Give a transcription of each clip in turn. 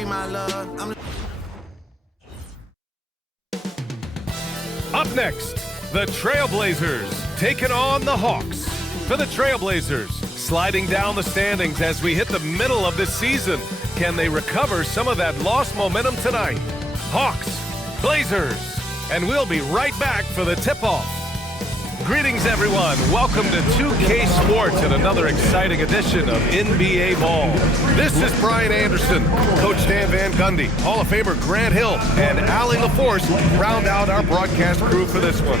scream I love. Up next, the Trailblazers taking on the Hawks. For the Trailblazers, sliding down the standings as we hit the middle of this season. Can they recover some of that lost momentum tonight? Hawks, Blazers, and we'll be right back for the tip-off. Greetings, everyone. Welcome to 2K Sports and another exciting edition of NBA Ball. This is Brian Anderson, Coach Dan Van Gundy, Hall of Famer Grant Hill, and Allie LaForce round out our broadcast crew for this one.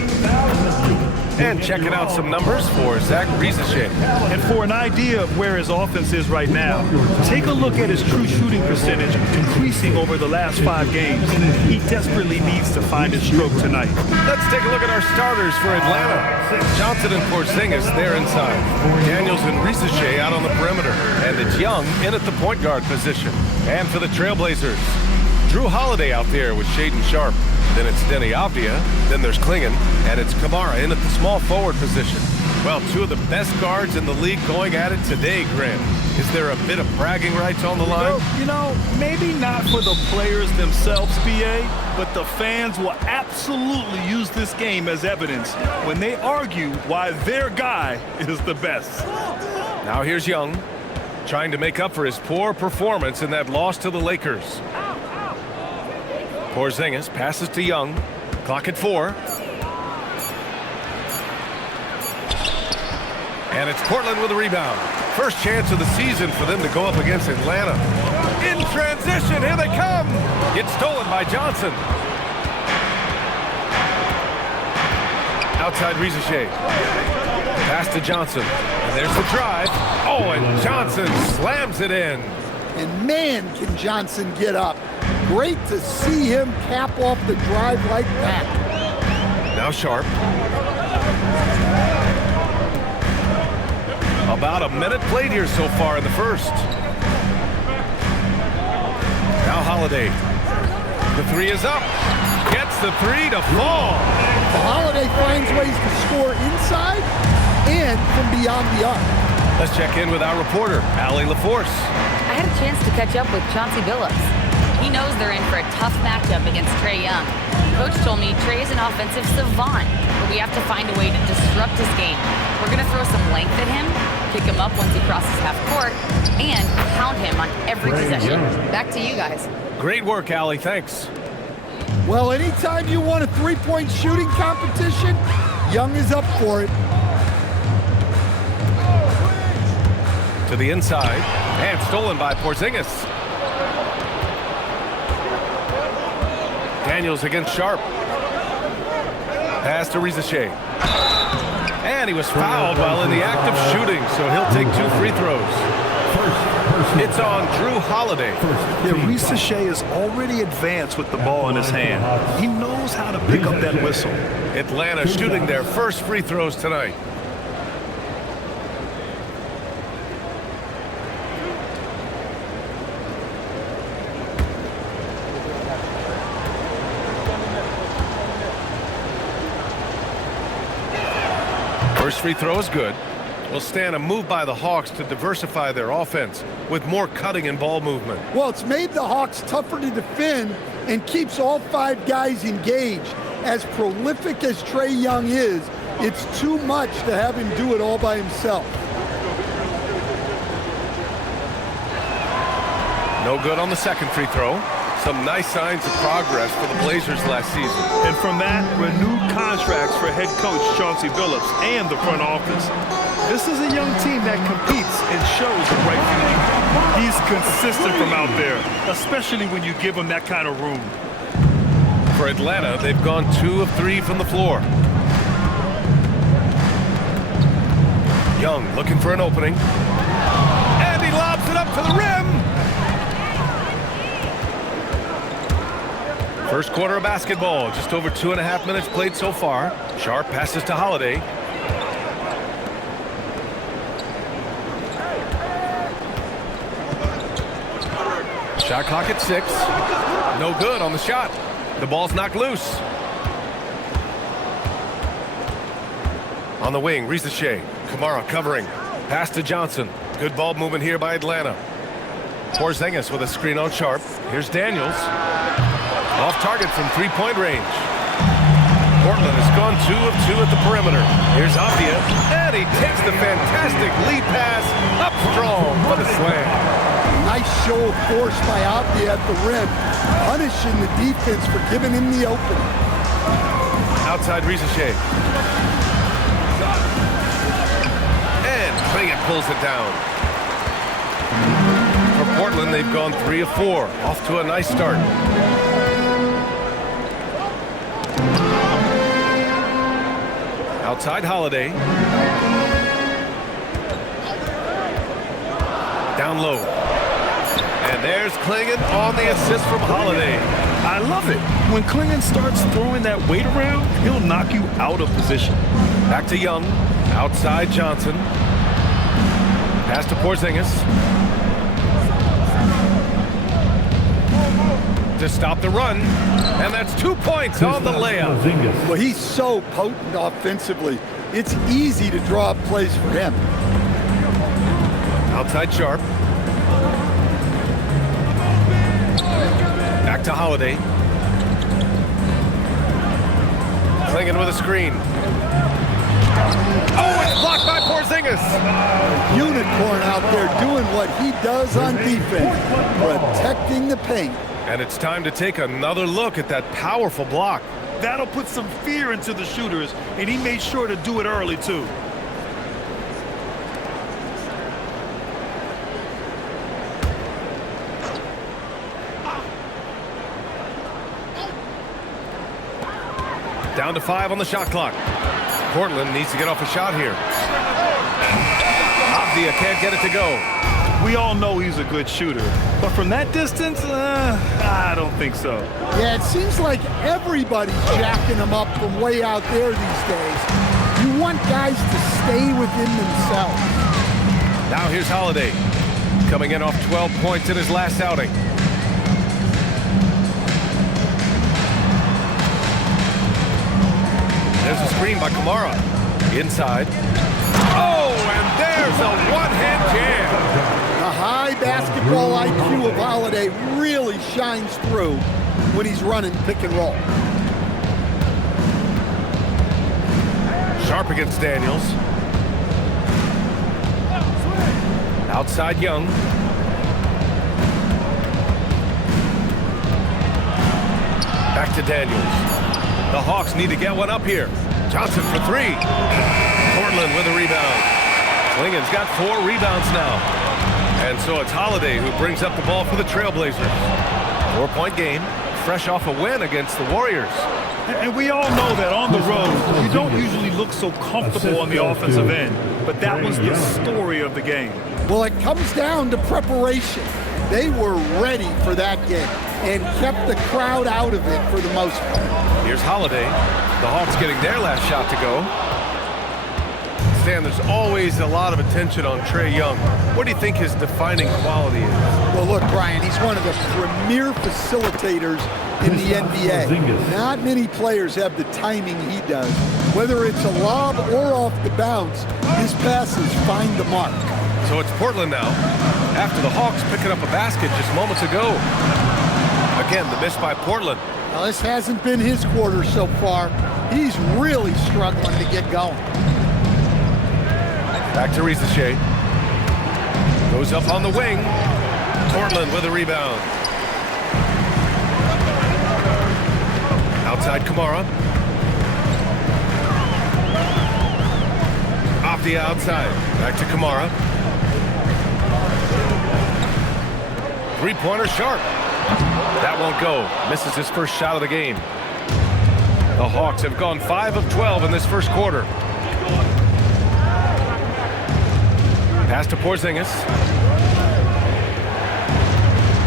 And checking out some numbers for Zach Riesesche. And for an idea of where his offense is right now, take a look at his true shooting percentage increasing over the last 5 games. He desperately needs to find his stroke tonight. Let's take a look at our starters for Atlanta. Johnson and Porzingis, they're inside. Daniels and Riesesche out on the perimeter. And it's Young in at the point guard position. And for the Trailblazers, Drew Holiday out there with Shaedon Sharpe. Then it's Denny Avdia, then there's Klingon, and it's Kamara in at the small forward position. Well, 2 of the best guards in the league going at it today, Grant. Is there a bit of bragging rights on the line? You know, maybe not for the players themselves, BA, but the fans will absolutely use this game as evidence when they argue why their guy is the best. Now here's Young, trying to make up for his poor performance in that loss to the Lakers. Porzingis passes to Young. Clock at 4. And it's Portland with a rebound. First chance of the season for them to go up against Atlanta. In transition, here they come. It's stolen by Johnson. Outside Riesesche. Pass to Johnson. And there's the drive. Oh, and Johnson slams it in. And man, can Johnson get up. Great to see him cap off the drive like that. Now Sharpe. About a minute played here so far in the first. Now Holiday. The 3 is up. Gets the 3 to fall. Holiday finds ways to score inside and from beyond the arc. Let's check in with our reporter, Allie LaForce. I had a chance to catch up with Chauncey Billups. He knows they're in for a tough matchup against Trae Young. Coach told me Trae is an offensive savant, but we have to find a way to disrupt his game. We're going to throw some length at him, pick him up once he crosses half court, and pound him on every possession. Back to you guys. Great work, Allie. Thanks. Well, anytime you want a 3-point shooting competition, Young is up for it. To the inside, and stolen by Porzingis. Daniels against Sharpe. Pass to Riesesche. And he was fouled while in the act of shooting, so he'll take 2 free throws. It's on Drew Holiday. Yeah, Riesesche is already advanced with the ball in his hand. He knows how to pick up that whistle. Atlanta shooting their first free throws tonight. First free throw is good. Will stand a move by the Hawks to diversify their offense with more cutting and ball movement. Well, it's made the Hawks tougher to defend and keeps all 5 guys engaged. As prolific as Trae Young is, it's too much to have him do it all by himself. No good on the second free throw. Some nice signs of progress for the Blazers last season. And from that, renewed contracts for head coach Chauncey Billups and the front office. This is a young team that competes and shows a bright future. He's consistent from out there, especially when you give him that kind of room. For Atlanta, they've gone 2 of 3 from the floor. Young looking for an opening. And he lobs it up to the rim. First quarter of basketball, just over 2.5 minutes played so far. Sharpe passes to Holiday. Shot clock at 6. No good on the shot. The ball's knocked loose. On the wing, Riesesche. Kamara covering. Pass to Johnson. Good ball movement here by Atlanta. Porzingis with a screen on Sharp. Here's Daniels. Off target from three-point range. Portland has gone 2 of 2 at the perimeter. Here's Avdia, and he takes the fantastic lead pass up strong for the slam. Nice show of force by Avdia at the rim, punishing the defense for giving him the opening. Outside Rizachet. And Klingon pulls it down. For Portland, they've gone 3 of 4. Off to a nice start. Outside Holiday. Down low. And there's Klingon on the assist from Holiday. I love it. When Klingon starts throwing that weight around, he'll knock you out of position. Back to Young. Outside Johnson. Pass to Porzingis. To stop the run. And that's 2 points on the layup. Well, he's so potent offensively. It's easy to draw up plays for him. Outside Sharp. Back to Holiday. Klingon with a screen. Oh, it's blocked by Porzingis. Unicorn out there doing what he does on defense, protecting the paint. And it's time to take another look at that powerful block. That'll put some fear into the shooters, and he made sure to do it early, too. Down to 5 on the shot clock. Portland needs to get off a shot here. Avdia can't get it to go. We all know he's a good shooter, but from that distance, I don't think so. Yeah, it seems like everybody's jacking him up from way out there these days. You want guys to stay within themselves. Now here's Holiday, coming in off 12 points in his last outing. There's a screen by Kamara. Inside. Oh, and there's a one-hand jam. The high basketball IQ of Holiday really shines through when he's running pick and roll. Sharp against Daniels. Outside Young. Back to Daniels. The Hawks need to get one up here. Johnson for 3. Portland with a rebound. Klingon's got 4 rebounds now. And so it's Holiday who brings up the ball for the Trailblazers. 4-point game, fresh off a win against the Warriors. And we all know that on the road, you don't usually look so comfortable on the offensive end. But that was the story of the game. Well, it comes down to preparation. They were ready for that game and kept the crowd out of it for the most part. Here's Holiday. The Hawks getting their last shot to go. Stan, there's always a lot of attention on Trae Young. What do you think his defining quality is? Well, look, Brian, he's one of the premier facilitators in the NBA. Not many players have the timing he does. Whether it's a lob or off the bounce, his passes find the mark. So it's Portland now, after the Hawks picking up a basket just moments ago. Again, the miss by Portland. Now, this hasn't been his quarter so far. He's really struggling to get going. Back to Rizachet. Goes up on the wing. Portland with a rebound. Outside Kamara. Off the outside. Back to Kamara. Three-pointer Sharp. That won't go. Misses his first shot of the game. The Hawks have gone 5 of 12 in this first quarter. Pass to Porzingis.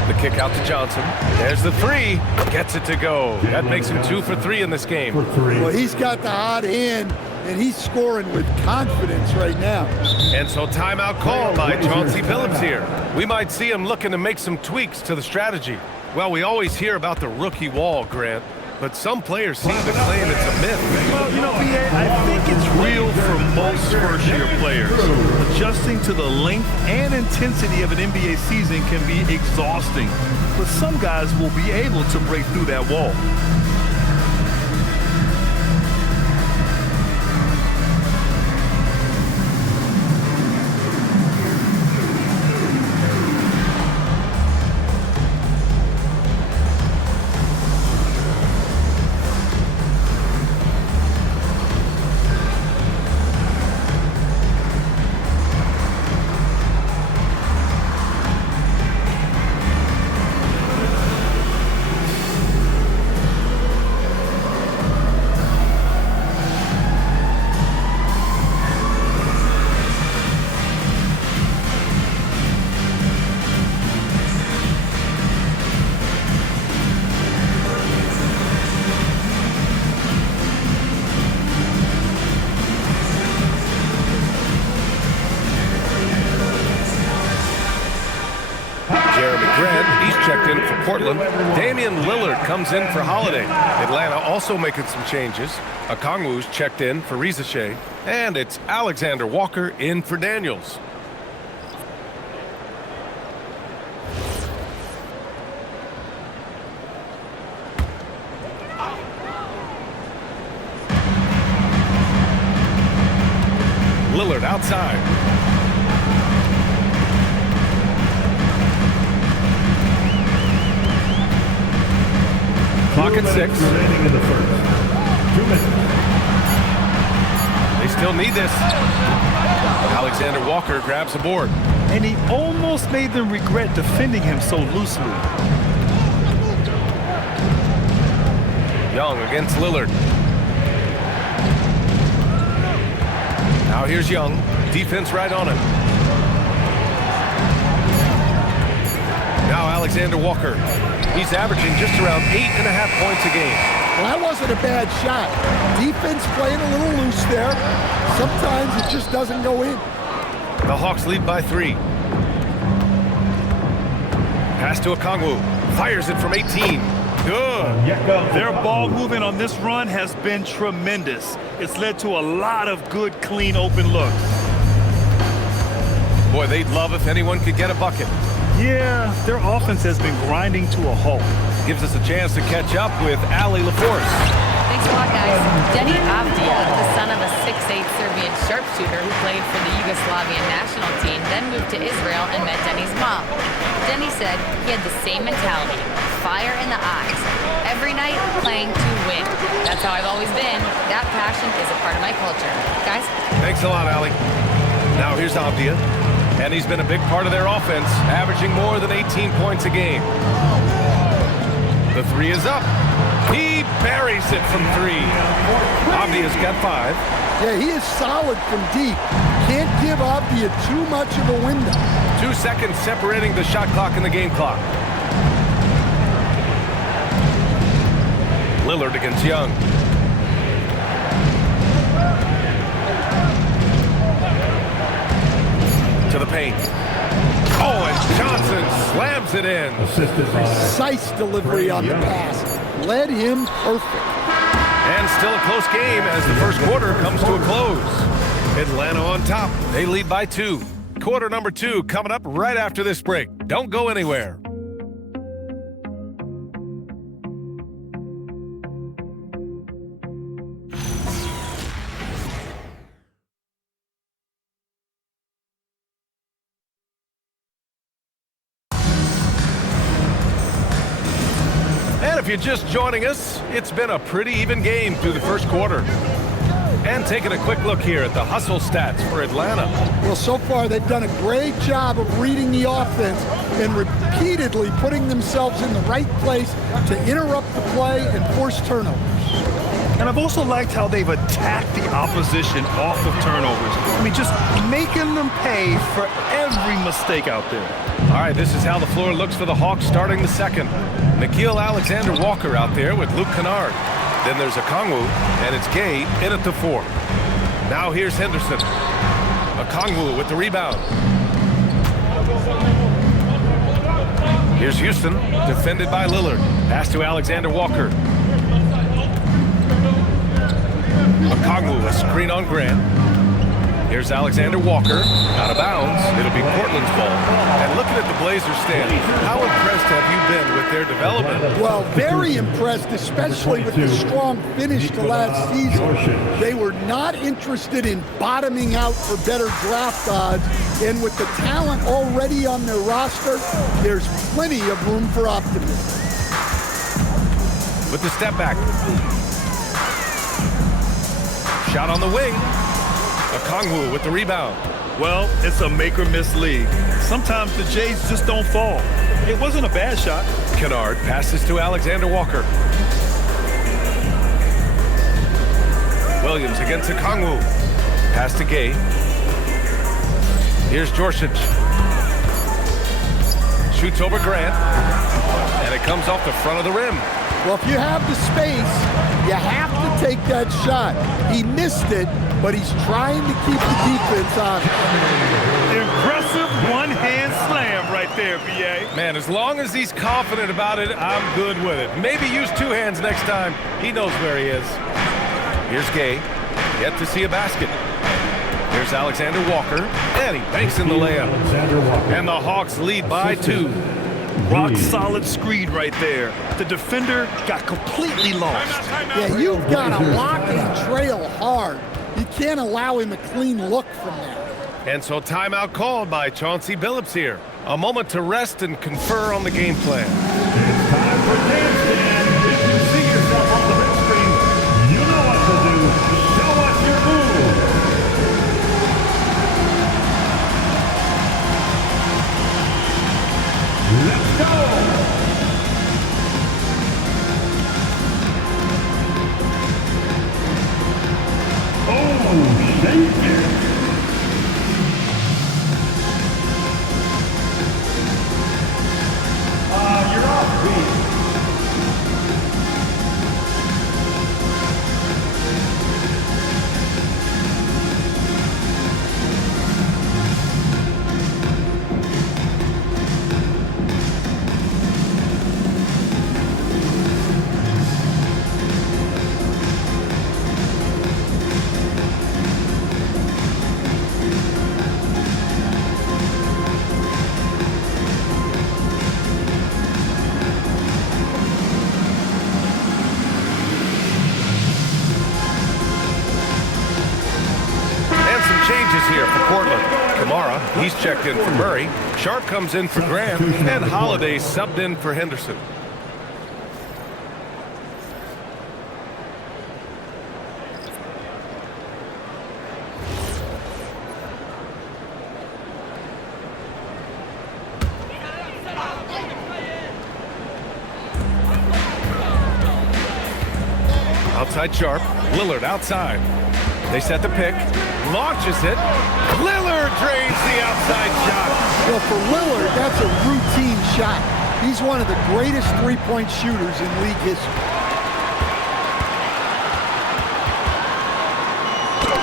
The kick out to Johnson. There's the 3. Gets it to go. That makes him 2 for 3 in this game. Well, he's got the hot hand, and he's scoring with confidence right now. And so timeout called by Chauncey Billups here. We might see him looking to make some tweaks to the strategy. Well, we always hear about the rookie wall, Grant. but some players seem to claim it's a myth. Well, you know, B.A., I think it's real for most first-year players. Adjusting to the length and intensity of an NBA season can be exhausting, but some guys will be able to break through that wall. Checked in for Portland. Damian Lillard comes in for Holiday. Atlanta also making some changes. Okongwu's checked in for Rizachet. And it's Alexander Walker in for Daniels. Lillard outside. Clock at 6. In the first. 2 minutes. They still need this. Alexander Walker grabs the board. And he almost made them regret defending him so loosely. Young against Lillard. Now here's Young. Defense right on him. Now Alexander Walker. He's averaging just around 8.5 points a game. Well, that wasn't a bad shot. Defense playing a little loose there. Sometimes it just doesn't go in. The Hawks lead by 3. Pass to Okongwu. Fires it from 18. Good. Their ball movement on this run has been tremendous. It's led to a lot of good, clean, open looks. Boy, they'd love if anyone could get a bucket. Yeah, their offense has been grinding to a halt. Gives us a chance to catch up with Ali LaForce. Thanks a lot, guys. Denny Avdia, the son of a 6'8 Serbian sharpshooter who played for the Yugoslavian national team, then moved to Israel and met Denny's mom. Denny said he had the same mentality, fire in the eyes. Every night, playing to win. That's how I've always been. That passion is a part of my culture. Guys? Thanks a lot, Ali. Now here's Avdia. And he's been a big part of their offense, averaging more than 18 points a game. The 3 is up. He buries it from 3. Avdia's got 5. Yeah, he is solid from deep. Can't give Avdia too much of a window. 2 seconds separating the shot clock and the game clock. Lillard against Young. To the paint. Oh, and Johnson slams it in. Precise delivery on the pass. Led him perfect. And still a close game as the first quarter comes to a close. Atlanta on top. They lead by 2. Quarter number 2 coming up right after this break. Don't go anywhere. If you're just joining us, it's been a pretty even game through the first quarter. And taking a quick look here at the hustle stats for Atlanta. Well, so far they've done a great job of reading the offense and repeatedly putting themselves in the right place to interrupt the play and force turnovers. And I've also liked how they've attacked the opposition off of turnovers. I mean, just making them pay for every mistake out there. All right, this is how the floor looks for the Hawks starting the second. Nickeil Alexander-Walker out there with Luke Kennard. Then there's Okongwu, and it's Gay in at the 4. Now here's Henderson. Okongwu with the rebound. Here's Houston, defended by Lillard. Pass to Alexander-Walker. Okongwu, a screen on Grant. Here's Alexander Walker, out of bounds. It'll be Portland's ball. And looking at the Blazers stand, how impressed have you been with their development? Well, very impressed, especially with the strong finish to last season. They were not interested in bottoming out for better draft odds, and with the talent already on their roster, there's plenty of room for optimism. With the step back. Shot on the wing. Okongwu with the rebound. Well, it's a make-or-miss league. Sometimes the Jays just don't fall. It wasn't a bad shot. Kennard passes to Alexander Walker. Williams against Okongwu. Pass to Gay. Here's Jorsic. Shoots over Grant. And it comes off the front of the rim. Well, if you have the space, you have to take that shot. He missed it, but he's trying to keep the defense on it. Impressive one-hand slam right there, B.A. Man, as long as he's confident about it, I'm good with it. Maybe use two hands next time. He knows where he is. Here's Gay. Yet to see a basket. Here's Alexander Walker. And he banks in the layup. And the Hawks lead by 2. Rock-solid screen right there. The defender got completely lost. Yeah, you've got to lock and trail hard. You can't allow him a clean look from there. And so timeout called by Chauncey Billups here. A moment to rest and confer on the game plan. It's time for dance stand. If you see yourself on the big screen, you know what to do. Show us your move. Let's go. Oh, shake it. You're off beat. Here for Portland. Kamara, he's checked in for Murray. Sharp comes in for Grant, and Holiday subbed in for Henderson. Outside Sharp, Lillard outside. They set the pick. Launches it. Lillard drains the outside shot. Well, for Lillard, that's a routine shot. He's one of the greatest three-point shooters in league history.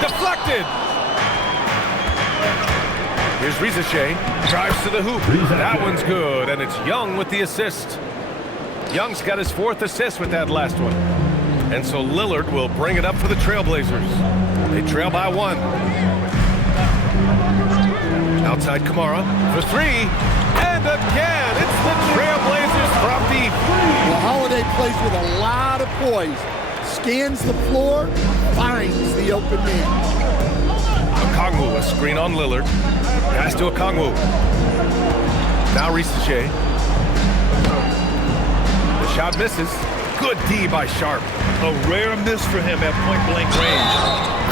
Deflected. Here's Rizachet. Drives to the hoop. That one's good, and it's Young with the assist. Young's got his 4th assist with that last one. And so Lillard will bring it up for the Trailblazers. They trail by 1. Outside Kamara for 3. And again, it's the Trailblazers from deep. Well, Holiday plays with a lot of poise. Scans the floor, finds the open man. Okongwu, a screen on Lillard. Pass to Okongwu. Now Rizachet. The shot misses. Good D by Sharp. A rare miss for him at point-blank range.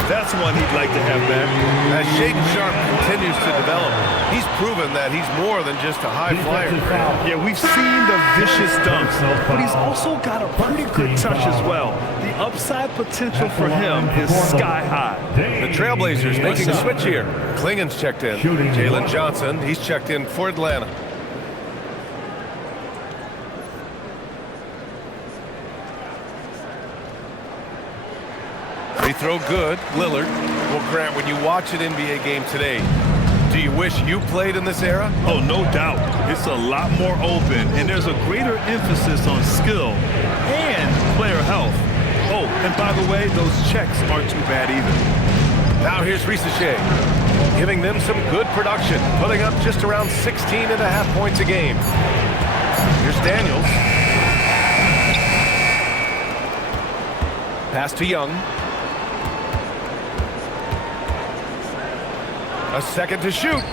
That's one he'd like to have back. As Shaden Sharp continues to develop, he's proven that he's more than just a high flyer. Yeah, we've seen the vicious dunks, but he's also got a pretty good touch as well. The upside potential for him is sky high. The Trailblazers making a switch here. Klingen's checked in. Jalen Johnson, he's checked in for Atlanta. Free throw good. Lillard. Well, Grant, when you watch an NBA game today, do you wish you played in this era? Oh, no doubt. It's a lot more open, and there's a greater emphasis on skill and player health. Oh, and by the way, those checks aren't too bad either. Now here's Risache, giving them some good production, putting up just around 16.5 points a game. Here's Daniels. Pass to Young. A second to shoot.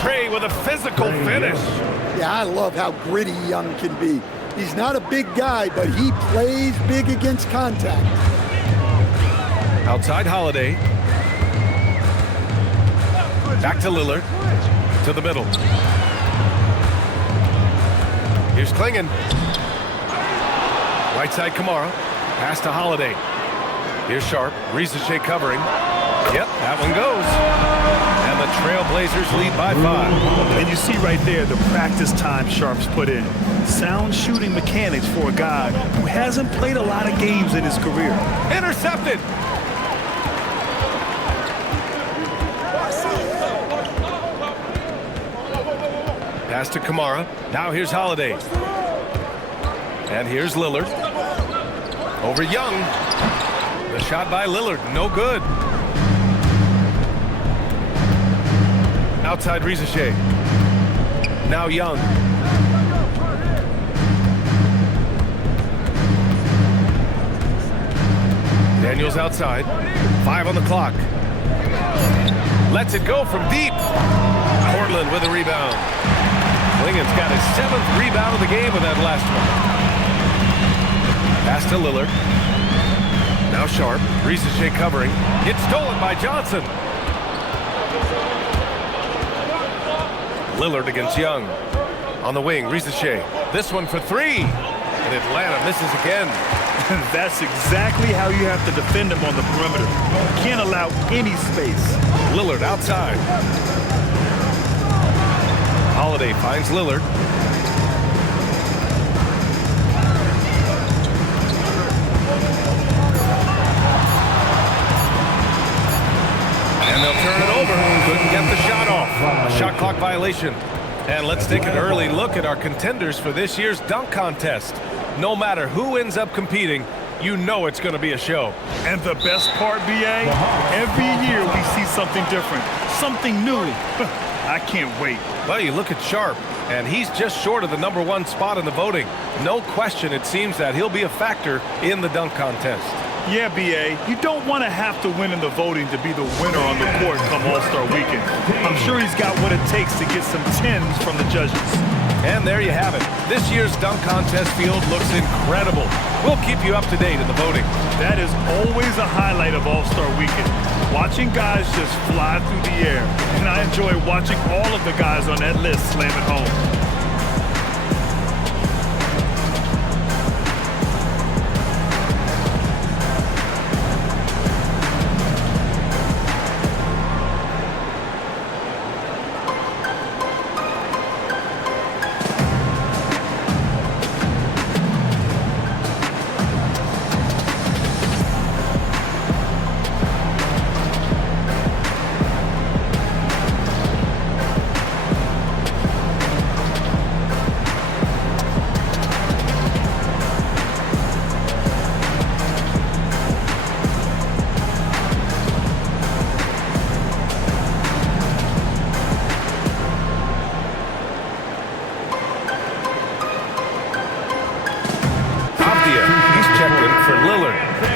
Trey with a physical finish. Yeah, I love how gritty Young can be. He's not a big guy, but he plays big against contact. Outside Holiday. Back to Lillard. To the middle. Here's Klingon. Right side Kamara. Pass to Holiday. Here's Sharp. Risache covering. Yep, that one goes. And the Trailblazers lead by 5. And you see right there the practice time Sharp's put in. Sound shooting mechanics for a guy who hasn't played a lot of games in his career. Intercepted. Pass to Kamara. Now here's Holiday. And here's Lillard. Over Young. The shot by Lillard, no good. Outside Risache. Now Young. Daniels outside. 5 on the clock. Lets it go from deep. Portland with a rebound. Klingon's got his 7th rebound of the game with that last one. Pass to Lillard. Now Sharp. Risache covering. It's stolen by Johnson. Lillard against Young. On the wing, Risache. This one for 3. And Atlanta misses again. That's exactly how you have to defend him on the perimeter. You can't allow any space. Lillard outside. Holiday finds Lillard. And they'll turn it over. Couldn't get the shot off. A shot clock violation. And let's take an early look at our contenders for this year's dunk contest. No matter who ends up competing, you know it's going to be a show. And the best part, BA, every year we see something different, something new. I can't wait. Well, you look at Sharp, and he's just short of the #1 spot in the voting. No question, it seems that he'll be a factor in the dunk contest. Yeah, BA, you don't want to have to win in the voting to be the winner on the court come All-Star Weekend. I'm sure he's got what it takes to get some 10s from the judges. And there you have it. This year's dunk contest field looks incredible. We'll keep you up to date in the voting. That is always a highlight of All-Star Weekend. Watching guys just fly through the air. And I enjoy watching all of the guys on that list slam it home.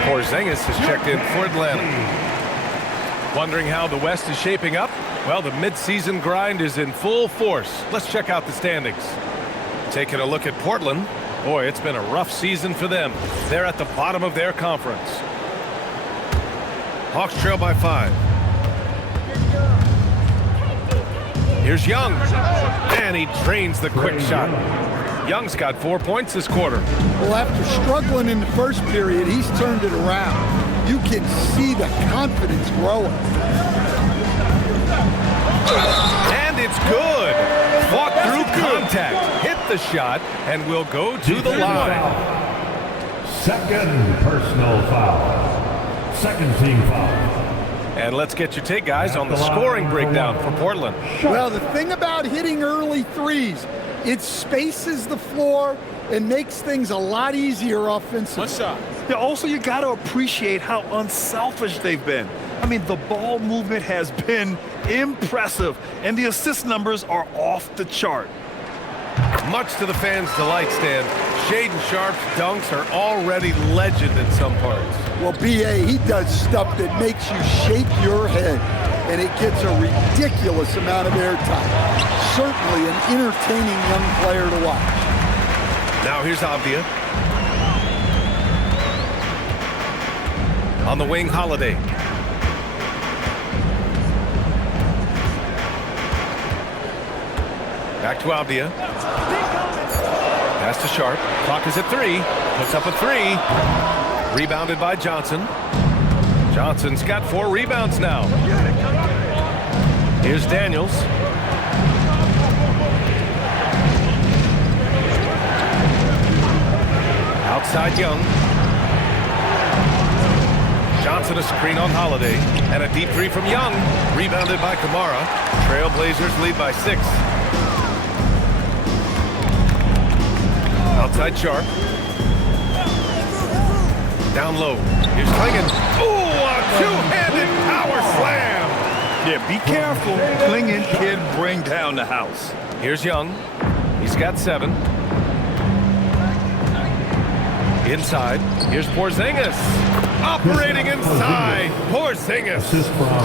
Porzingis has checked in for Atlanta. Wondering how the West is shaping up? Well, the midseason grind is in full force. Let's check out the standings. Taking a look at Portland. Boy, it's been a rough season for them. They're at the bottom of their conference. Hawks trail by 5. Here's Young. And he drains the quick shot. Young's got 4 points this quarter. Well, after struggling in the first period, he's turned it around. You can see the confidence growing. And it's good. Fought through contact. Hit the shot and will go to the line. Second personal foul. Second team foul. And let's get your take, guys, on the scoring breakdown for Portland. Well, the thing about hitting early threes, it spaces the floor, and makes things a lot easier offensively. One shot. Yeah, also, you got to appreciate how unselfish they've been. I mean, the ball movement has been impressive, and the assist numbers are off the chart. Much to the fans' delight, Stan, Shaedon Sharpe's dunks are already legend in some parts. Well, B.A., he does stuff that makes you shake your head, and it gets a ridiculous amount of airtime. Certainly an entertaining young player to watch. Now here's Avdia. On the wing, Holiday. Back to Avdia. Pass to Sharpe. Clock is at 3. Puts up a 3. Rebounded by Johnson. Johnson's got 4 rebounds now. Here's Daniels. Outside Young. Johnson a screen on Holiday. And a deep 3 from Young. Rebounded by Kamara. Trailblazers lead by 6. Outside Sharpe. Down low. Here's Klingon. Ooh, a two-handed power slam. Yeah, be careful. Klingon can bring down the house. Here's Young. He's got 7. Inside. Here's Porzingis. Operating inside. Porzingis.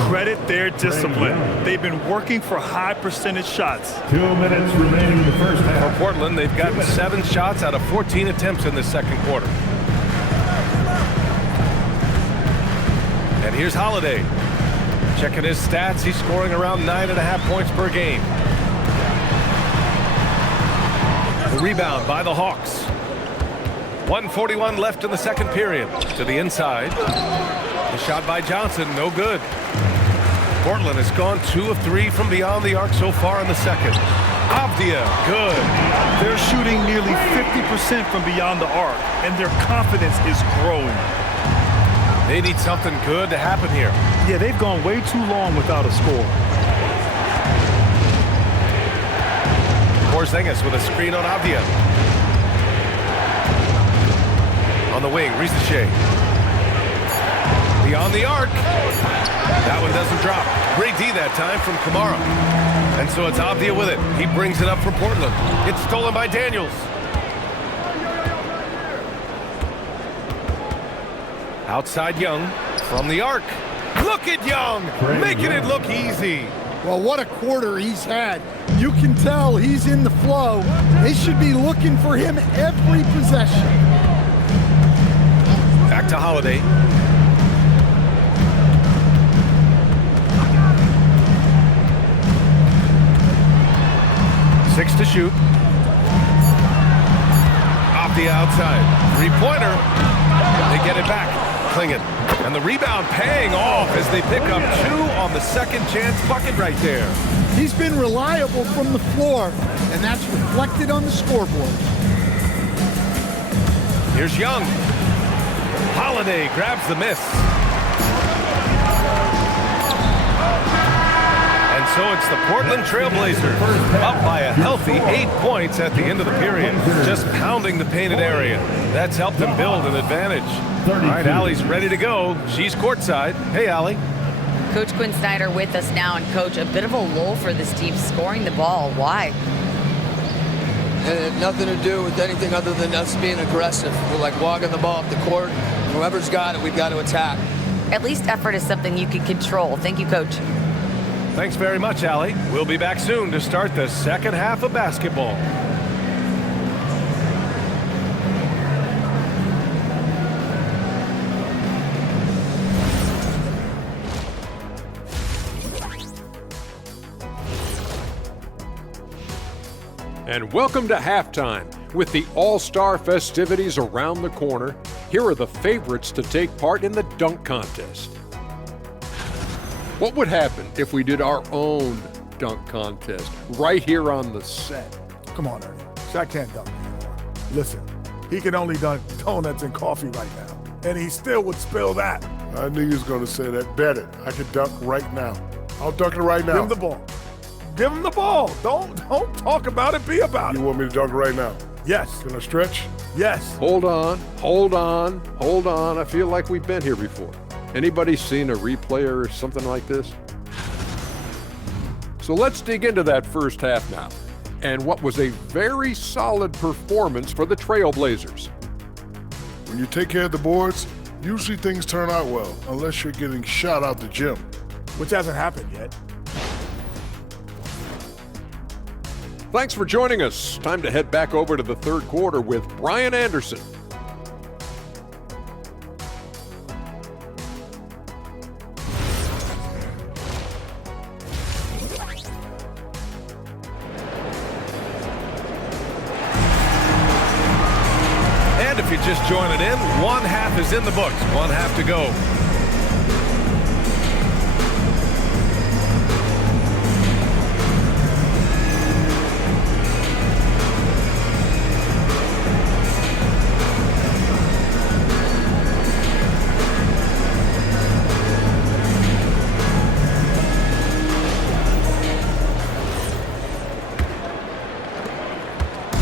Credit their discipline. They've been working for high percentage shots. 2 minutes remaining in the first half. For Portland, they've gotten 7 shots out of 14 attempts in the second quarter. And here's Holiday. Checking his stats, he's scoring around 9.5 points per game. The rebound by the Hawks. 1:41 left in the second period. To the inside. The shot by Johnson, no good. Portland has gone 2 of 3 from beyond the arc so far in the second. Avdia, good. They're shooting nearly 50% from beyond the arc, and their confidence is growing. They need something good to happen here. Yeah, they've gone way too long without a score. Porzingis with a screen on Avdia. On the wing, Risache. Beyond the arc. That one doesn't drop. Great D that time from Kamara. And so it's Avdia with it. He brings it up for Portland. It's stolen by Daniels. Outside Young from the arc. Look at Young, making it look easy. Well, what a quarter he's had. You can tell he's in the flow. They should be looking for him every possession. Back to Holiday. Six to shoot. Off the outside. Three-pointer. They get it back. Klingon. And the rebound paying off as they pick up 2 on the second chance bucket right there. He's been reliable from the floor, and that's reflected on the scoreboard. Here's Young. Holiday grabs the miss. And so it's the Portland Trailblazers up by a healthy 8 points at the end of the period. Just pounding the painted area. That's helped them build an advantage. All right, Allie's ready to go. She's courtside. Hey, Allie. Coach Quinn Snyder with us now, and Coach, a bit of a lull for this team scoring the ball. Why? It had nothing to do with anything other than us being aggressive. We're like walking the ball up the court. Whoever's got it, we've got to attack. At least effort is something you can control. Thank you, Coach. Thanks very much, Allie. We'll be back soon to start the second half of basketball. And welcome to halftime. With the All-Star festivities around the corner, here are the favorites to take part in the dunk contest. What would happen if we did our own dunk contest right here on the set? Come on, Ernie. Shaq can't dunk anymore. Listen, he can only dunk donuts and coffee right now, and he still would spill that. I knew you was going to say that. Bet it. I could dunk right now. I'll dunk it right now. Give him the ball. Give him the ball. Don't talk about it. Be about it. You want me to dunk right now? Yes. Gonna stretch? Yes. Hold on. I feel like we've been here before. Anybody seen a replay or something like this? So let's dig into that first half now, and what was a very solid performance for the Trailblazers. When you take care of the boards, usually things turn out well, unless you're getting shot out the gym. Which hasn't happened yet. Thanks for joining us. Time to head back over to the third quarter with Brian Anderson. And if you're just joining in, one half is in the books, one half to go.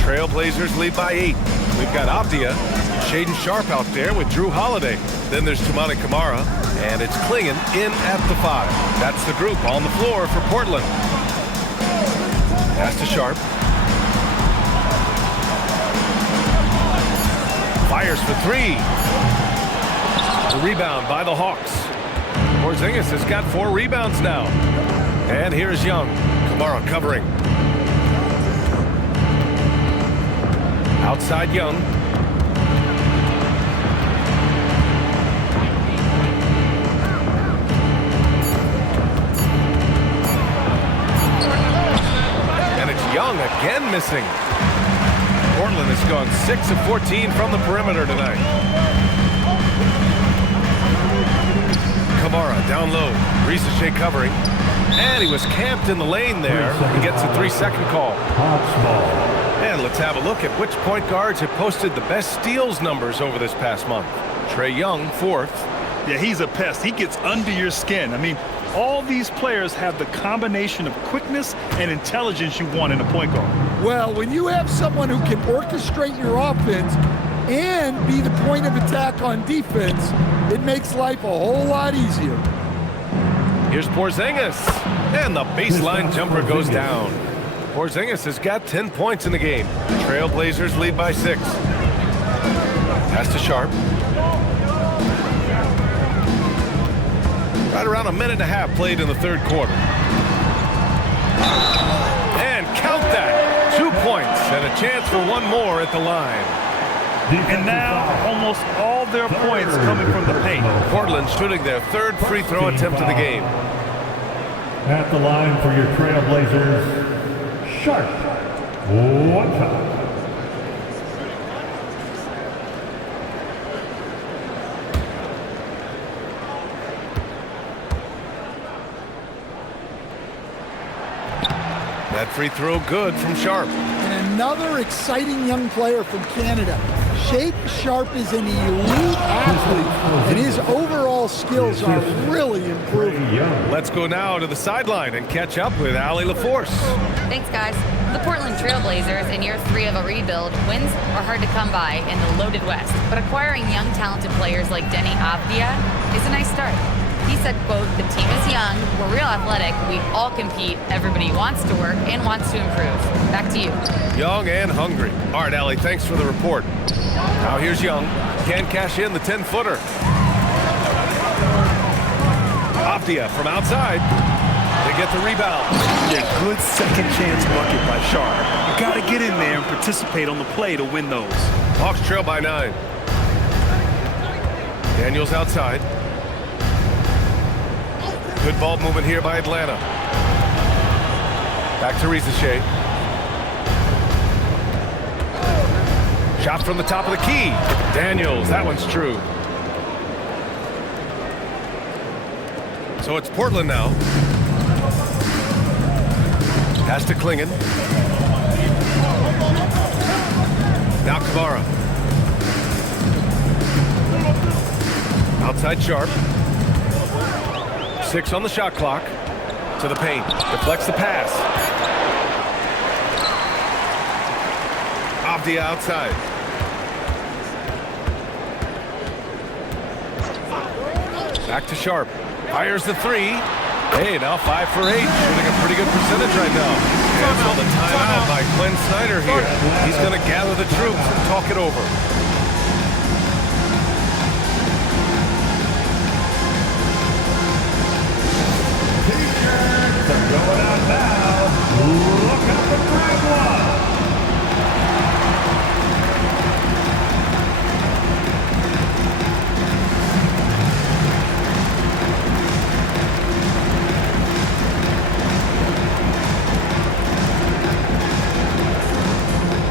Trailblazers lead by 8. We've got Avdia, Shaedon Sharpe out there with Drew Holiday. Then there's Toumani Camara, and it's Klingon in at the 5. That's the group on the floor for Portland. Pass to Sharpe. Fires for 3. The rebound by the Hawks. Porzingis has got 4 rebounds now. And here's Young. Camara covering. Outside Young. And it's Young again missing. Portland has gone 6 of 14 from the perimeter tonight. Camara down low. Risache covering. And he was camped in the lane there. He gets a 3-second call. And let's have a look at which point guards have posted the best steals numbers over this past month. Trae Young, 4th. Yeah, he's a pest. He gets under your skin. I mean, all these players have the combination of quickness and intelligence you want in a point guard. Well, when you have someone who can orchestrate your offense and be the point of attack on defense, it makes life a whole lot easier. Here's Porzingis. And the baseline jumper goes down. Porzingis has got 10 points in the game. The Trailblazers lead by 6. Pass to Sharpe. Right around a minute and a half played in the third quarter. And count that. 2 points and a chance for one more at the line. And now almost all their points coming from the paint. Portland shooting their 3rd free throw attempt of the game. At the line for your Trailblazers, Sharpe, 1 foul. That free throw good from Sharpe. And another exciting young player from Canada. Shaedon Sharpe is an elite athlete, and his overall skills are really improving. Let's go now to the sideline and catch up with Allie LaForce. Thanks, guys. The Portland Trailblazers, in year 3 of a rebuild, wins are hard to come by in the loaded West. But acquiring young, talented players like Denny Avdia is a nice start. He said, quote, "The team is young, we're real athletic, we all compete, everybody wants to work and wants to improve." Back to you. Young and hungry. All right, Allie, thanks for the report. Now here's Young. Can cash in the 10-footer. Avdia from outside. They get the rebound. Yeah, good second chance bucket by Sharpe. You got to get in there and participate on the play to win those. Hawks trail by 9. Daniels outside. Good ball movement here by Atlanta. Back to Risache. Shot from the top of the key. Daniels, that one's true. So it's Portland now. Pass to Klingon. Now Camara. Outside Sharpe. 6 on the shot clock. To the paint. Deflects the pass. Avdia outside. Back to Sharp. Fires the three. Hey, now 5 for 8. Shooting a pretty good percentage right now. And so the timeout by Quinn Snyder here. He's going to gather the troops and talk it over. T-shirts are going out now. Look out for grab one.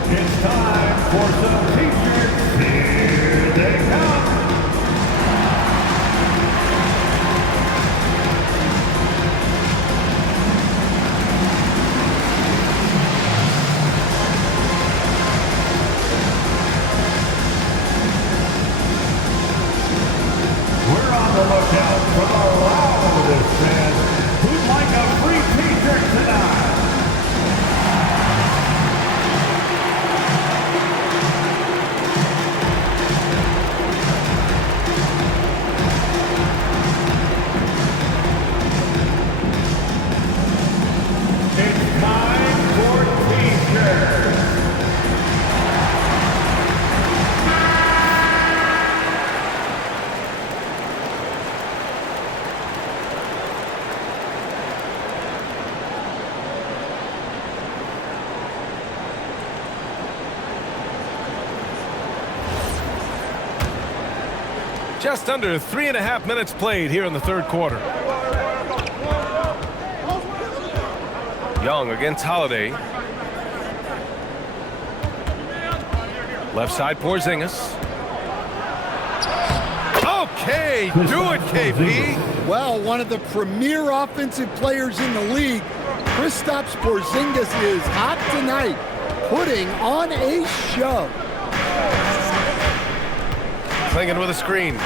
It's time for some T-shirts. Here they come. We're on the lookout for the loudest fans who'd like a free T-shirt tonight. It's time for T-shirts. Just under 3.5 minutes played here in the third quarter. Young against Holiday. Left side Porzingis. Okay, do it, KP. Well, one of the premier offensive players in the league, Kristaps Porzingis is hot tonight, putting on a show. Clinging with a screen.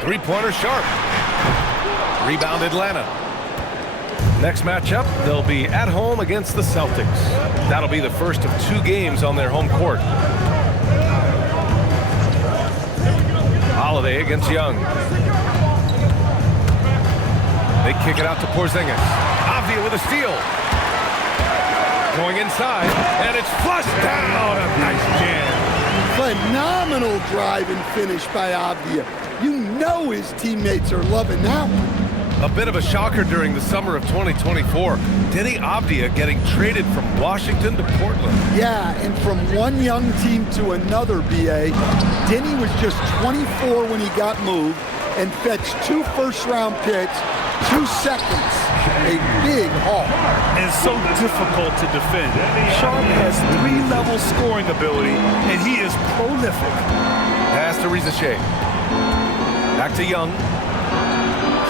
Three-pointer Sharp. Rebound Atlanta. Next matchup, they'll be at home against the Celtics. That'll be the first of 2 games on their home court. Holiday against Young. They kick it out to Porzingis. Avdia with a steal. Going inside, and it's flushed down. A nice jam. Phenomenal drive and finish by Avdia. You know his teammates are loving that one. A bit of a shocker during the summer of 2024. Denny Avdia getting traded from Washington to Portland. Yeah, and from one young team to another, BA, Denny was just 24 when he got moved and fetched 2 first-round picks, 2 seconds. A big haul. And so difficult to defend. Sharp has 3-level scoring ability, and he is prolific. Pass to Rizachet. Back to Young.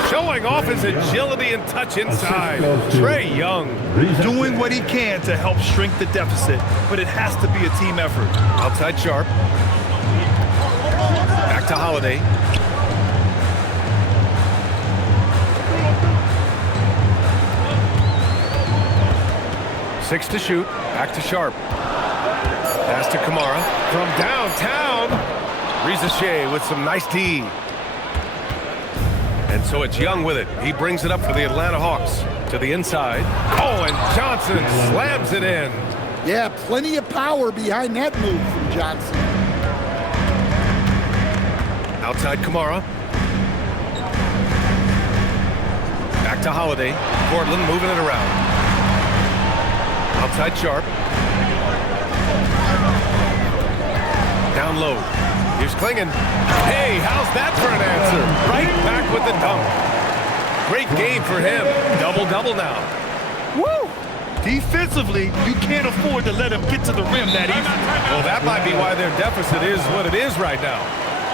Showing off his agility and touch inside. Trae Young. Doing what he can to help shrink the deficit, but it has to be a team effort. Outside Sharp. Back to Holiday. Six to shoot. Back to Sharp. Pass to Kamara. From downtown. Rizachet with some nice D. And so it's Young with it. He brings it up for the Atlanta Hawks. To the inside. Oh, and Johnson slams it in. Yeah, plenty of power behind that move from Johnson. Outside Kamara. Back to Holiday. Portland moving it around. Outside Sharp. Down low. Here's Klingon. Hey, how's that for an answer? Right back with the dunk. Great game for him. Double-double now. Woo! Defensively, you can't afford to let him get to the rim that easy. Well, that might be why their deficit is what it is right now.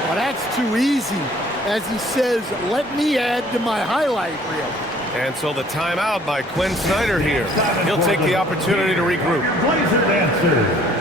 Well, that's too easy. As he says, let me add to my highlight reel. And so the timeout by Quinn Snyder here. He'll take the opportunity to regroup. Blazer dancers.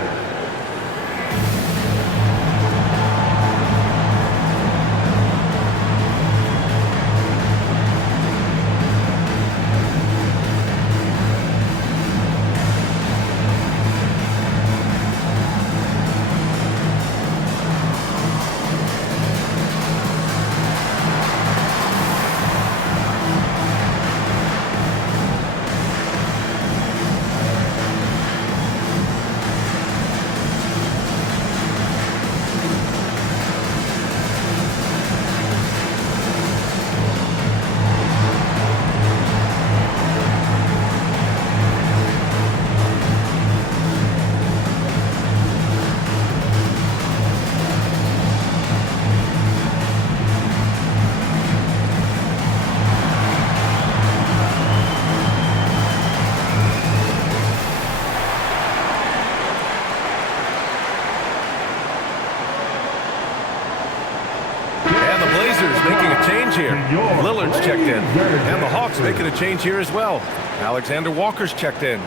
change here. Lillard's checked in. And the Hawks making a change here as well. Alexander Walker's checked in.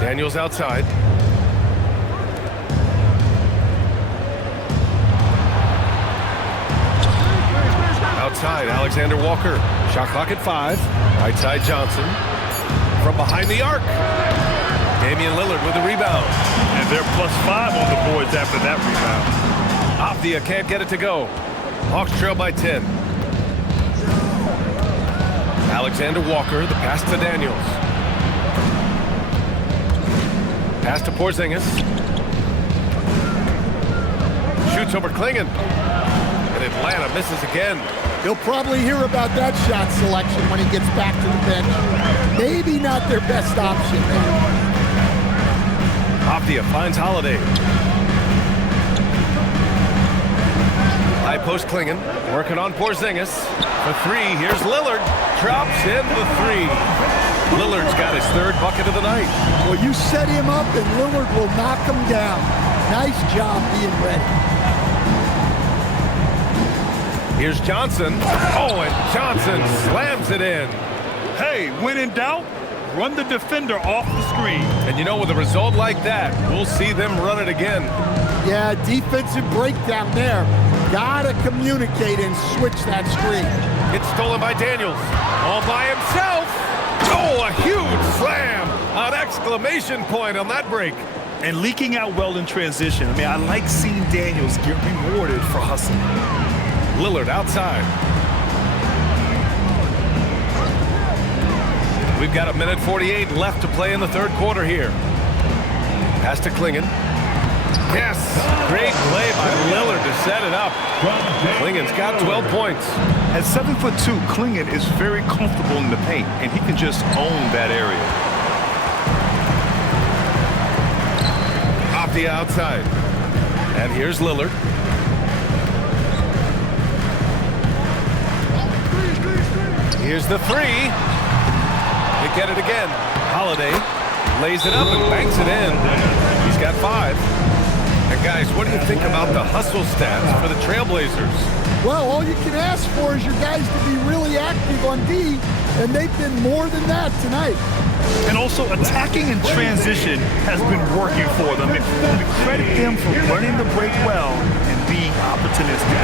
Daniels outside. Outside, Alexander Walker. Shot clock at 5. Right side, Johnson. From behind the arc. Damian Lillard with the rebound. And they're +5 on the boards after that rebound. Avdia can't get it to go. Hawks trail by 10. Alexander Walker, the pass to Daniels. Pass to Porzingis. Shoots over Klingon. And Atlanta misses again. He'll probably hear about that shot selection when he gets back to the bench. Maybe not their best option there. Avdia finds Holiday. High post Klingon. Working on Porzingis. For 3, here's Lillard. Drops in the 3. Lillard's got his 3rd bucket of the night. Well, you set him up and Lillard will knock him down. Nice job being ready. Here's Johnson. Oh, and Johnson slams it in. Hey, when in doubt, run the defender off the screen. And you know, with a result like that, we'll see them run it again. Yeah, defensive breakdown there. Gotta communicate and switch that screen. It's stolen by Daniels. All by himself. Oh, a huge slam. An exclamation point on that break. And leaking out well in transition. I mean, I like seeing Daniels get rewarded for hustling. Lillard outside. We've got 1:48 left to play in the 3rd quarter here. Pass to Klingon. Yes, great play by Lillard to set it up. Klingon's got 12 points. At 7'2", Klingon is very comfortable in the paint, and he can just own that area. Avdia outside. And here's Lillard. Here's the 3. They get it again. Holiday lays it up and banks it in. He's got 5. And guys, what do you think about the hustle stats for the Trailblazers? Well, all you can ask for is your guys to be really active on D, and they've been more than that tonight. And also, attacking in transition has been working for them. And we credit them for running the break well and being opportunistic.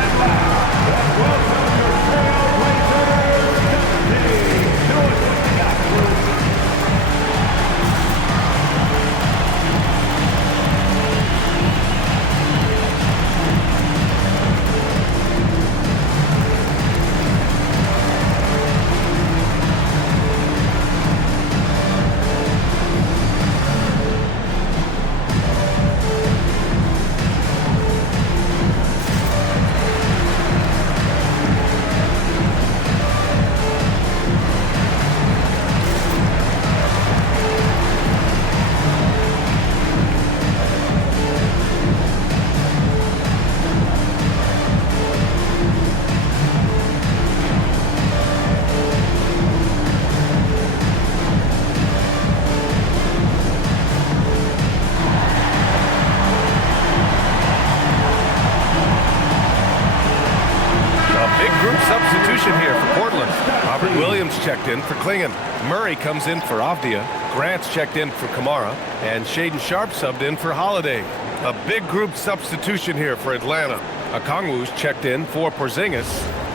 Checked in for Klingon. Murray comes in for Avdia. Grant's checked in for Kamara. And Shaden Sharp subbed in for Holiday. A big group substitution here for Atlanta. Okongwu's checked in for Porzingis.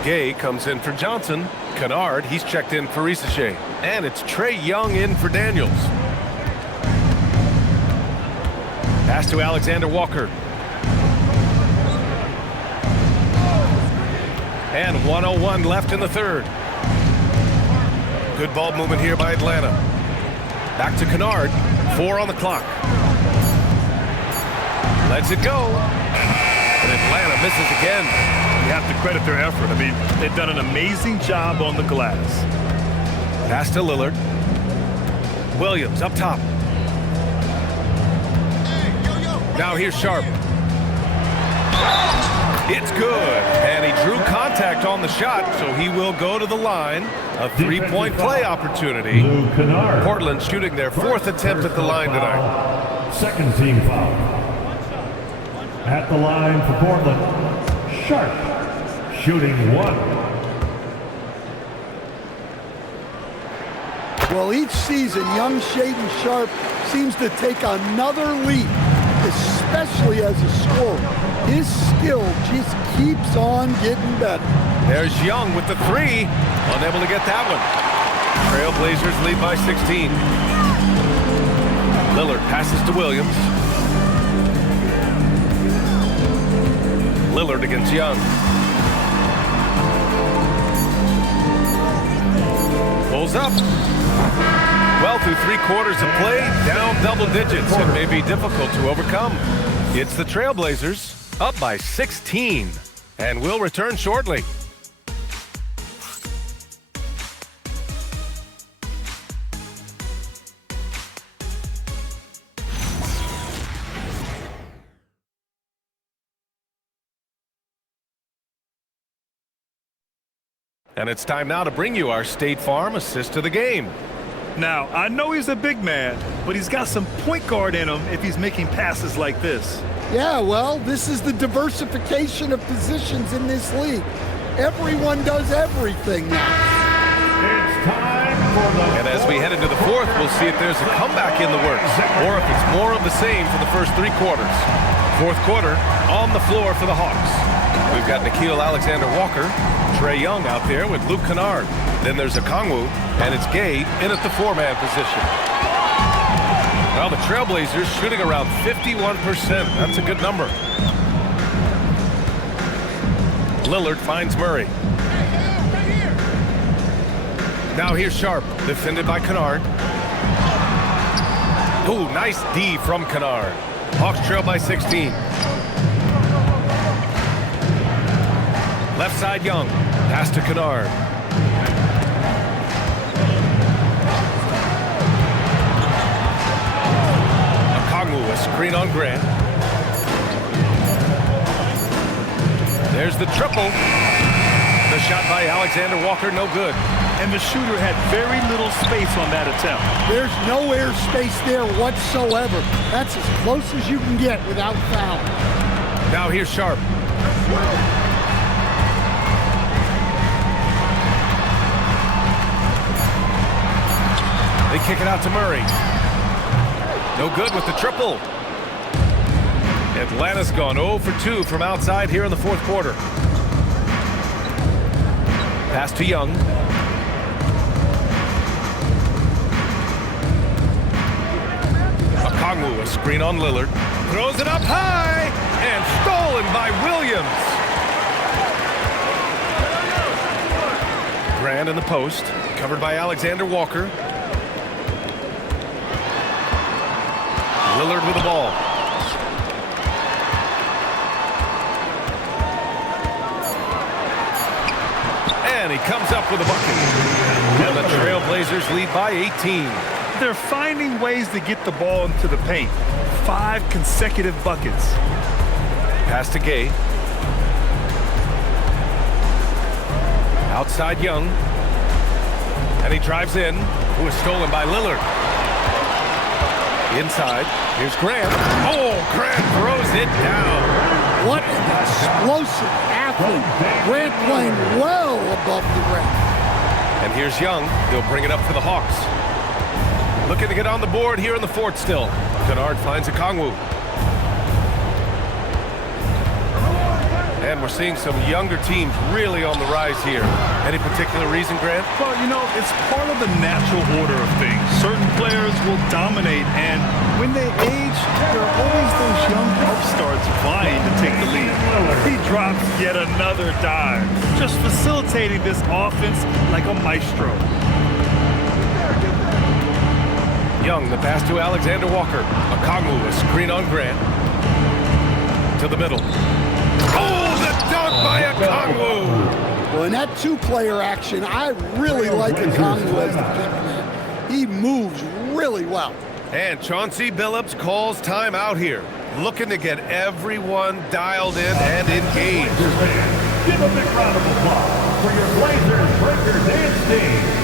Gay comes in for Johnson. Kennard, he's checked in for Risache. And it's Trae Young in for Daniels. Pass to Alexander Walker. And 1:01 left in the 3rd. Good ball movement here by Atlanta. Back to Kennard. 4 on the clock. Lets it go. And Atlanta misses again. You have to credit their effort. I mean, they've done an amazing job on the glass. Pass to Lillard. Williams up top. Now here's Sharp. It's good, and he drew contact on the shot, so he will go to the line. A three-point play opportunity. Portland shooting their 4th attempt at the line tonight. Second team foul. At the line for Portland, Sharp, shooting 1. Well, each season, young Shaedon Sharp seems to take another leap, especially as a scorer. His skill just keeps on getting better. There's Young with the 3. Unable to get that one. Trailblazers lead by 16. Lillard passes to Williams. Lillard against Young. Pulls up. Well, through 3 quarters of play, down double digits. It may be difficult to overcome. It's the Trailblazers up by 16, and we'll return shortly. And it's time now to bring you our State Farm assist of the game. Now, I know he's a big man, but he's got some point guard in him if he's making passes like this. Yeah, well, this is the diversification of positions in this league. Everyone does everything now. It's time for the... And as we head into the 4th, we'll see if there's a comeback in the works, or if it's more of the same for the first 3 quarters. 4th quarter, on the floor for the Hawks. We've got Nickeil Alexander-Walker, Trae Young out there with Luke Kennard. Then there's Okongwu, and it's Gay in at the 4-man position. Well, the Trailblazers shooting around 51%. That's a good number. Lillard finds Murray. Now here's Sharp, defended by Kennard. Ooh, nice D from Kennard. Hawks trail by 16. Left side Young, pass to Kennard. Okongwu, a screen on Grant. There's the triple. The shot by Alexander Walker, no good. And the shooter had very little space on that attempt. There's no air space there whatsoever. That's as close as you can get without foul. Now here's Sharp. They kick it out to Murray. No good with the triple. Atlanta's gone 0 for 2 from outside here in the 4th quarter. Pass to Young. Okongwu, a screen on Lillard. Throws it up high and stolen by Williams. Grant in the post, covered by Alexander Walker. Lillard with the ball. And he comes up with a bucket. And the Trailblazers lead by 18. They're finding ways to get the ball into the paint. 5 consecutive buckets. Pass to Gay. Outside Young. And he drives in. Who is stolen by Lillard. Inside. Here's Grant. Oh, Grant throws it down. What an explosive athlete. Grant playing well above the rim. And here's Young. He'll bring it up for the Hawks. Looking to get on the board here in the 4th still. Kennard finds Okongwu. And we're seeing some younger teams really on the rise here. Any particular reason, Grant? Well, you know, it's part of the natural order of things. Certain players will dominate, and when they age, there are always those young upstarts vying to take the lead. He drops yet another dive, just facilitating this offense like a maestro. Young, the pass to Alexander Walker. Okongwu, a screen on Grant. To the middle. Oh, the dunk by Okongwu! Well, in that 2-player action, I really like Okongwu as the big man. He moves really well. And Chauncey Billups calls timeout here. looking to get everyone dialed in and engaged. Give a big round of applause for your Blazers Breakers dance team.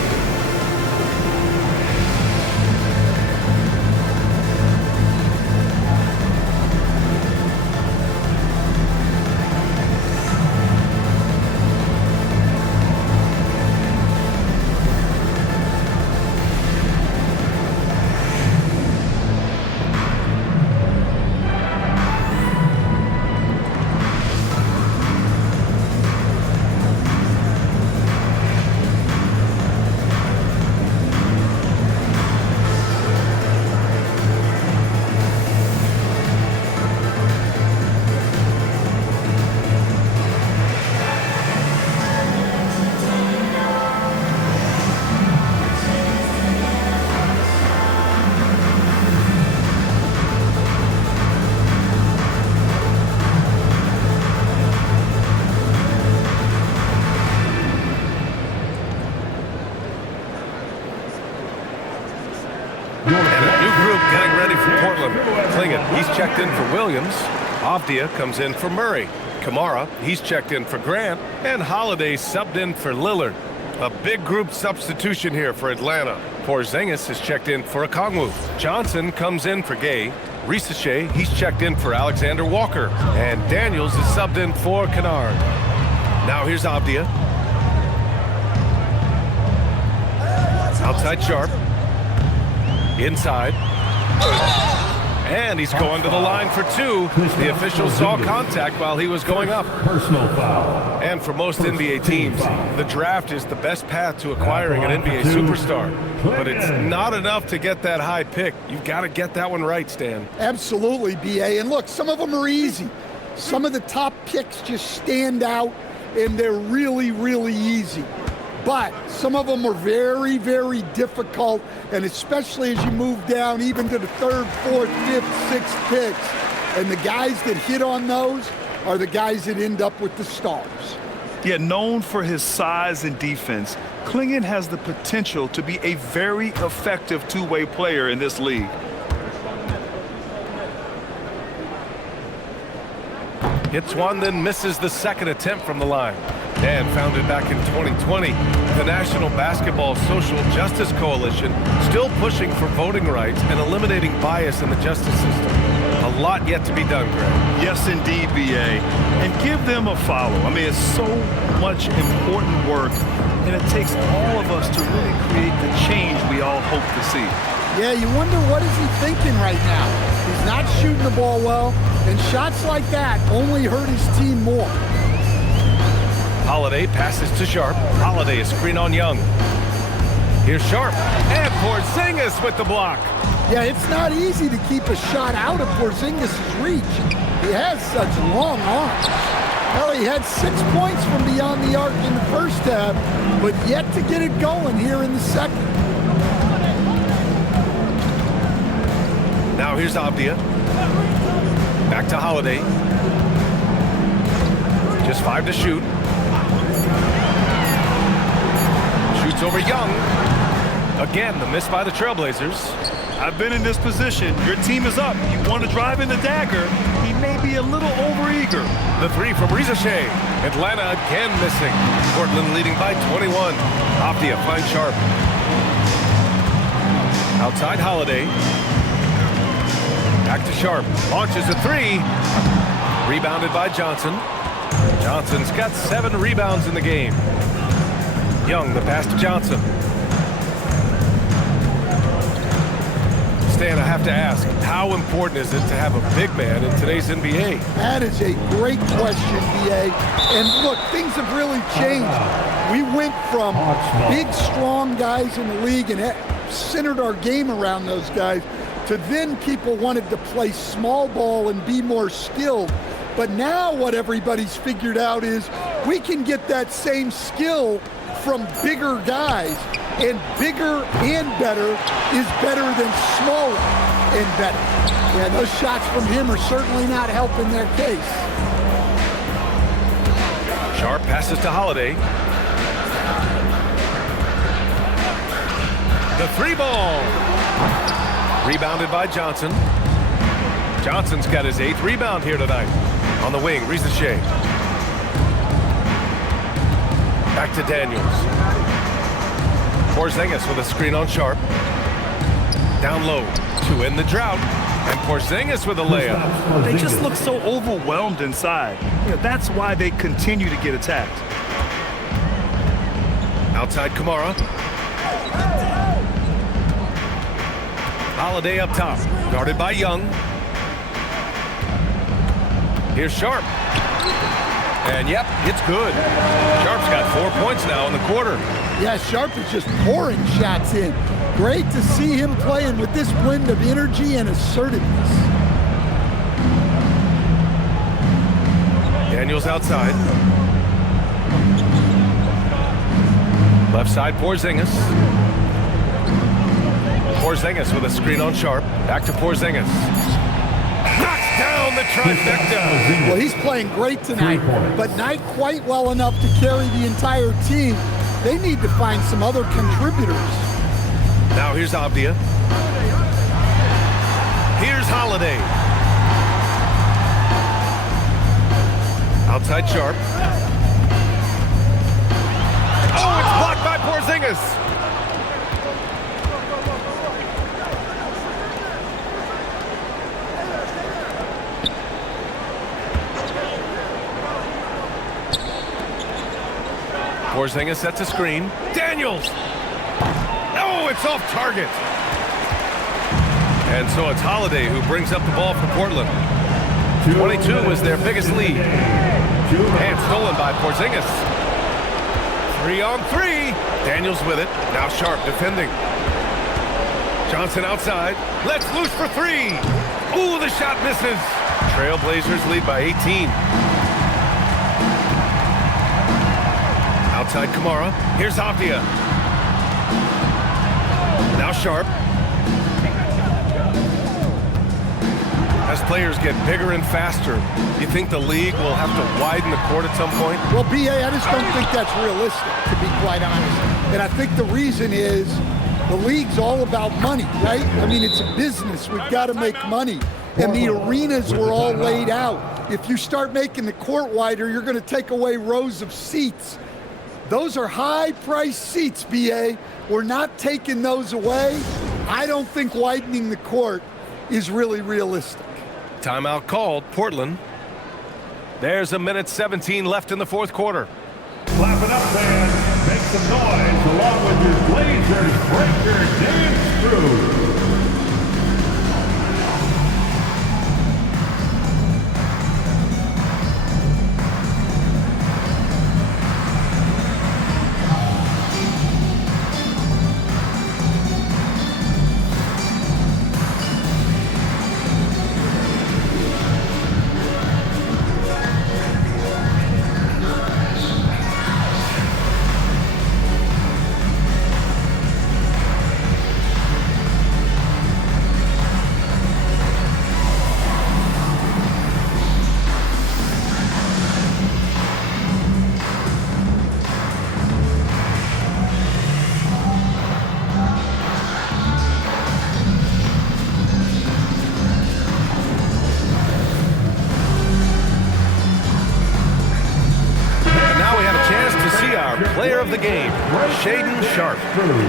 He's checked in for Williams. Avdia comes in for Murray. Kamara, he's checked in for Grant. And Holiday subbed in for Lillard. A big group substitution here for Atlanta. Porzingis is checked in for Okongwu. Johnson comes in for Gay. Risache, he's checked in for Alexander Walker. And Daniels is subbed in for Kennard. Now here's Avdia. Outside Sharp. Inside. And he's going to the line for two. The official saw contact while he was going up. Personal foul. And for most NBA teams, the draft is the best path to acquiring an NBA superstar. But it's not enough to get that high pick. You've got to get that one right, Stan. Absolutely, B.A. And look, some of them are easy. Some of the top picks just stand out, and they're really, really easy. But some of them are very, very difficult, and especially as you move down even to the third, fourth, fifth, sixth picks. And the guys that hit on those are the guys that end up with the stars. Yeah, known for his size and defense, Clingan has the potential to be a very effective two-way player in this league. Hits one, then misses the second attempt from the line. And founded back in 2020, the National Basketball Social Justice Coalition still pushing for voting rights and eliminating bias in the justice system. A lot yet to be done, Greg. Yes, indeed, B.A. And give them a follow. I mean, it's so much important work, and it takes all of us to really create the change we all hope to see. Yeah, you wonder what is he thinking right now. He's not shooting the ball well, and shots like that only hurt his team more. Holiday passes to Sharp. Holiday is screen on Young. Here's Sharp. And Porzingis with the block. Yeah, it's not easy to keep a shot out of Porzingis' reach. He has such long arms. Well, he had 6 points from beyond the arc in the first half, but yet to get it going here in the second. Now here's Avdia. Back to Holiday. Just 5 to shoot. Shoots over Young. Again, the miss by the Trailblazers. I've been in this position. Your team is up. You want to drive in the dagger. He may be a little overeager. The three from Risache. Atlanta again missing. Portland leading by 21. Avdia finds Sharp. Outside Holiday. Back to Sharp. Launches a three. Rebounded by Johnson. Johnson's got 7 rebounds in the game. Young, the pass to Johnson. Stan, I have to ask, how important is it to have a big man in today's NBA? That is a great question, B.A. And look, things have really changed. We went from big, strong guys in the league and centered our game around those guys to then people wanted to play small ball and be more skilled. But now what everybody's figured out is we can get that same skill from bigger guys, and bigger and better is better than smaller and better. Yeah, those shots from him are certainly not helping their case. Sharp passes to Holiday. The three ball. Rebounded by Johnson. Johnson's got his 8th rebound here tonight. On the wing, Ricochet. Back to Daniels. Porzingis with a screen on Sharp. Down low to end the drought. And Porzingis with a layup. They just look so overwhelmed inside. That's why they continue to get attacked. Outside Kamara. Holiday up top. Guarded by Young. Here's Sharp. And yep, it's good. Sharp's got 4 points now in the quarter. Yeah, Sharp is just pouring shots in. Great to see him playing with this blend of energy and assertiveness. Daniels outside. Left side, Porzingis. Porzingis with a screen on Sharp. Back to Porzingis. Knocks down the trifecta. Well, he's playing great tonight, but not quite well enough to carry the entire team. They need to find some other contributors. Now here's Avdia. Here's Holiday. Outside Sharp. Oh, it's blocked by Porzingis. Porzingis sets a screen. Daniels! Oh, it's off target. And so it's Holiday who brings up the ball for Portland. 22 was their biggest lead. And stolen by Porzingis. 3-on-3. Daniels with it. Now Sharp defending. Johnson outside. Let's loose for 3. Ooh, the shot misses. Trailblazers lead by 18. Outside Kamara. Here's Avdia. Now Sharp. As players get bigger and faster, you think the league will have to widen the court at some point? Well, B.A., I just don't think that's realistic, to be quite honest. And I think the reason is the league's all about money, right? I mean, it's a business. We've got to make money. And the arenas were all laid out. If you start making the court wider, you're going to take away rows of seats. Those are high-priced seats, B.A. We're not taking those away. I don't think widening the court is really realistic. Timeout called, Portland. There's 1:17 left in the fourth quarter. Clap it up, fans. Make some noise along with your Blazers breaker dance crew. Player of the game, Shaedon Sharpe.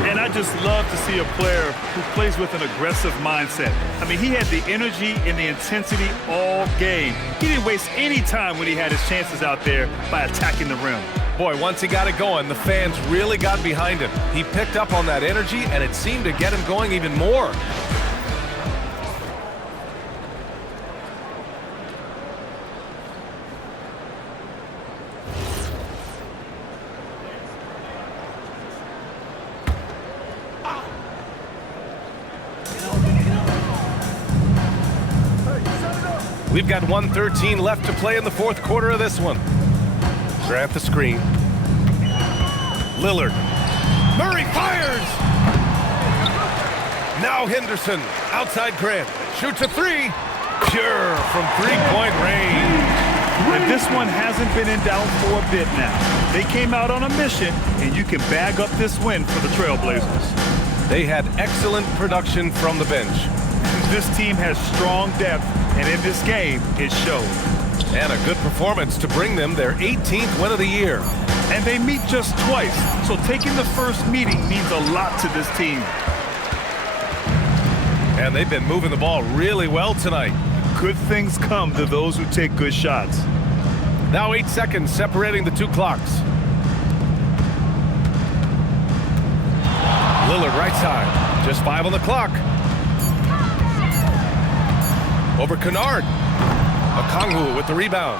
And I just love to see a player who plays with an aggressive mindset. I mean, he had the energy and the intensity all game. He didn't waste any time when he had his chances out there by attacking the rim. Boy, once he got it going, the fans really got behind him. He picked up on that energy, and it seemed to get him going even more. We've got 1:13 left to play in the fourth quarter of this one. Grant the screen. Lillard. Murray fires! Now Henderson. Outside Grant. Shoots a 3. Pure from three-point range. And this one hasn't been in doubt for a bit now. They came out on a mission, and you can bag up this win for the Trailblazers. They had excellent production from the bench. This team has strong depth, and in this game, it showed. And a good performance to bring them their 18th win of the year. And they meet just twice, so taking the first meeting means a lot to this team. And they've been moving the ball really well tonight. Good things come to those who take good shots. Now 8 seconds separating the two clocks. Lillard right side, just 5 on the clock. Over Kennard. Okongwu with the rebound.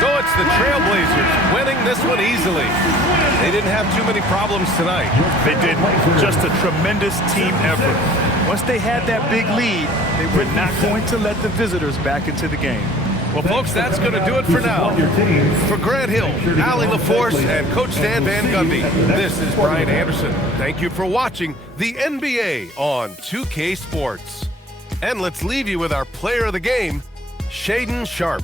So it's the Trailblazers winning this one easily. They didn't have too many problems tonight. They did. Just a tremendous team effort. Once they had that big lead, they were not going to let the visitors back into the game. Well, folks, that's going to do it for now. For Grant Hill, Allie LaForce, and Coach Dan Van Gundy, this is Brian Anderson. Thank you for watching the NBA on 2K Sports. And let's leave you with our player of the game, Shaedon Sharpe.